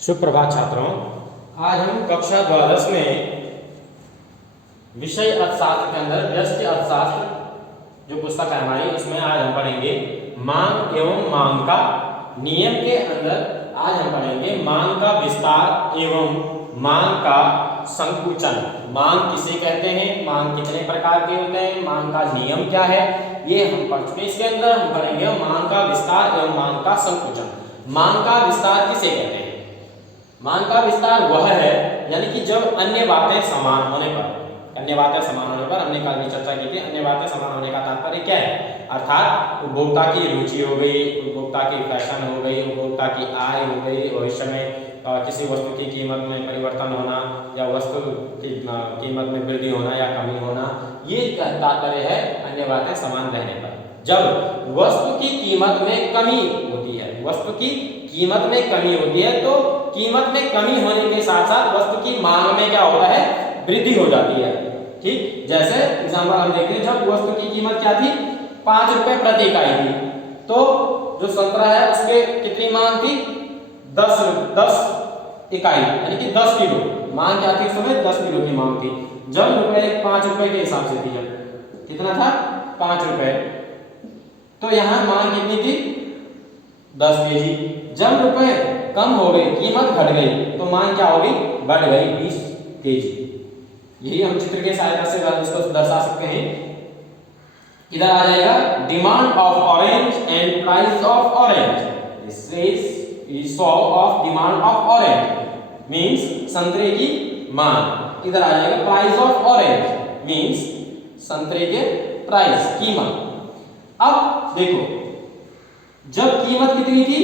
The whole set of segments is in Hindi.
सुप्रभात छात्रों, आज हम कक्षा द्वादश में विषय अर्थशास्त्र के अंदर व्यष्टि अर्थशास्त्र जो पुस्तक है हमारी, उसमें आज हम पढ़ेंगे मांग एवं मांग का नियम के अंदर आज हम पढ़ेंगे मांग का विस्तार एवं मांग का संकुचन। मांग किसे कहते हैं, मांग कितने प्रकार के होते हैं, मांग का नियम क्या है, ये हम पढ़ चुके। इसके अंदर हम पढ़ेंगे मांग का विस्तार एवं मांग का संकुचन। मांग का विस्तार किसे कहते हैं? मांग का विस्तार वह है यानी कि जब अन्य बातें समान होने पर, अन्य बातें समान होने पर, हमने कल भी चर्चा की थी, अन्य बातें समान होने का तात्पर्य क्या है, अर्थात उपभोक्ता की रुचि हो गई, उपभोक्ता की फैशन हो गई, उपभोक्ता की आय हो गई, भविष्य में किसी वस्तु की कीमत में परिवर्तन होना या वस्तु की कीमत में वृद्धि होना या कमी होना, ये तात्पर्य है अन्य बातें समान रहने पर। जब वस्तु की कीमत में कमी होती है, वस्तु की कीमत में कमी होती है, तो कीमत में कमी होने के साथ साथ वस्तु की मांग में क्या होता है, वृद्धि हो जाती है। ठीक, जैसे एग्जाम्पल हम देखते हैं, जब वस्तु की कीमत क्या थी, 5 रुपए प्रति इकाई थी, तो जो संतरा है उसके कितनी मांग थी, 10 इकाई यानी कि 10 किलो मांग क्या थी, उसमें 10 किलो की मांग थी। जब रुपए 5 रुपए के हिसाब से थी, जब कितना था 5 रुपए, तो यहाँ मांग कितनी थी 10 केजी। जब रुपए कम हो गई, कीमत घट गई, तो मांग क्या होगी, बढ़ गई 20 केजी। यही हम चित्र के सहायता से इसको दर्शा सकते हैं। इधर आ जाएगा demand of orange and price of orange. This is saw of demand of orange means संतरे की मांग। इधर आ जाएगा प्राइस ऑफ ऑरेंज मींस संतरे के प्राइस, कीमत। अब देखो, जब कीमत कितनी थी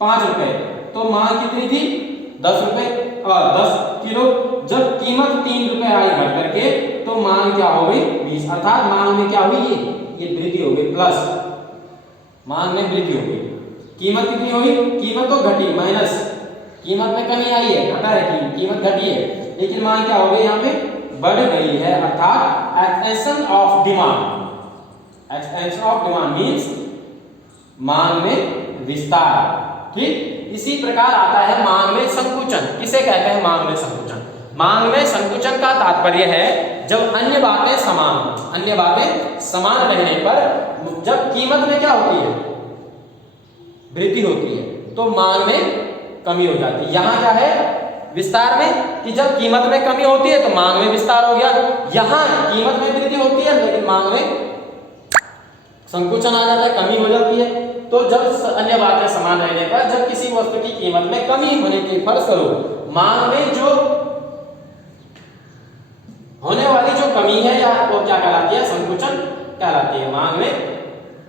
5 रुपए, तो मांग कितनी थी 10 रुपए और 10 किलो। जब कीमत 3 रुपए आई घट करके, तो मांग क्या हो गई 20, अर्थात मांग में क्या हुई, ये वृद्धि हो गई, प्लस मांग में वृद्धि हो गई। कीमत कितनी हुई, कीमत तो घटी, माइनस कीमत में कमी आई है, घटा है, कीमत घटी है, लेकिन मांग क्या हो गई, यहाँ पे बढ़ गई है, अर्थात extension of demand. Extension of demand means मांग में विस्तार। ठीक, इसी प्रकार आता है मांग में संकुचन। किसे कहते हैं मांग में संकुचन? मांग में संकुचन का तात्पर्य है जब अन्य बातें समान हो, अन्य बातें समान रहने पर जब कीमत में क्या होती है, वृद्धि होती है, तो मांग में कमी हो जाती है। यहाँ क्या है विस्तार में, कि जब कीमत में कमी होती है तो मांग में विस्तार हो गया। यहाँ कीमत में वृद्धि होती है लेकिन मांग में संकुचन आ जाता है, कमी हो जाती है। तो जब अन्य बातें समान रहने पर, जब किसी वस्तु की कीमत में कमी होने के फलस्वरूप मांग में जो होने वाली जो कमी है या वो क्या कहलाती है, संकुचन कहलाती है मांग में।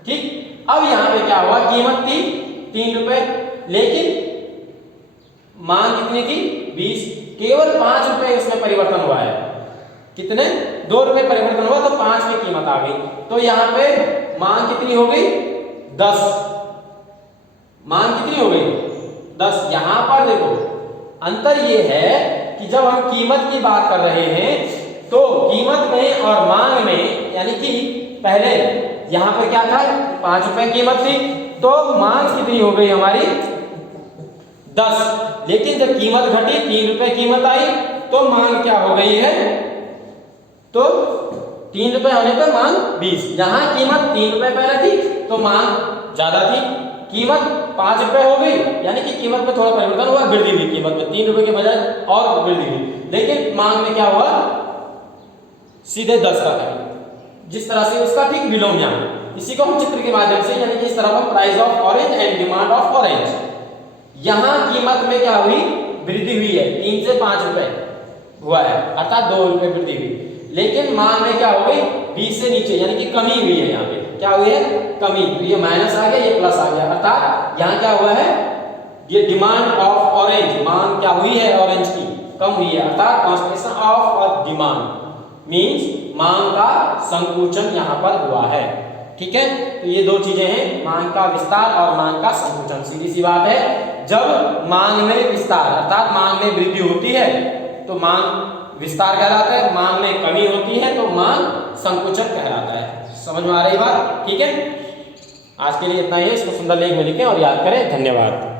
ठीक, अब यहाँ पे क्या हुआ, कीमत थी 3 रुपए, लेकिन मांग कितनी थी 20, केवल 5 रुपए उसमें परिवर्तन हुआ है। कितने, 2 रुपए परिवर्तन हुआ, तो 5 में कीमत आ गई। तो यहाँ पे मांग कितनी हो गई 10, मांग कितनी हो गई 10। यहां पर देखो अंतर ये है कि जब हम कीमत की बात कर रहे हैं, तो कीमत में और मांग में, यानी कि पहले यहां पे क्या था 5 रुपए कीमत थी, तो मांग कितनी हो गई हमारी 10, लेकिन जब कीमत घटी 3 रुपए कीमत आई, तो मांग क्या हो गई है, तो 3 रुपए होने पर मांग 20। यहाँ कीमत 3 रुपए पहले थी तो मांग ज्यादा थी, कीमत 5 रुपए हो गई, यानी कि कीमत में थोड़ा परिवर्तन हुआ, वृद्धि हुई कीमत में, 3 रुपए के बजाय और वृद्धि हुई, लेकिन मांग में क्या हुआ, सीधे 10 का था। जिस तरह से उसका ठीक विलोम यहाँ, इसी को हम चित्र के माध्यम से, यानी कि इस तरह हम price of orange and demand of orange, यहाँ कीमत में क्या हुई, वृद्धि हुई है, 3 से 5 रुपए हुआ है, अर्थात 2 रुपए वृद्धि हुई, लेकिन मांग में क्या हो गई 20 से नीचे, यानी कि कमी हुई है। यहाँ पे क्या हुई है, कमी। तो ये माइनस आ गया, ये प्लस आ गया, अर्थात यहाँ क्या हुआ है, ये डिमांड ऑफ ऑरेंज, मांग क्या हुई है ऑरेंज की, कम हुई है, अर्थात कॉन्स्टेंट ऑफ डिमांड मींस मांग का संकुचन यहाँ पर हुआ है। ठीक है, तो ये दो चीजें हैं, मांग का विस्तार और मांग का संकुचन। सीधी सी बात है, जब मांग में विस्तार अर्थात मांग में वृद्धि होती है तो मांग विस्तार कहलाता है, मांग में कमी होती है तो मांग संकुचन कहलाता है। समझ में आ रही बात? ठीक है, आज के लिए इतना ही है। इसको सुंदर लेख में लिखें और याद करें। धन्यवाद।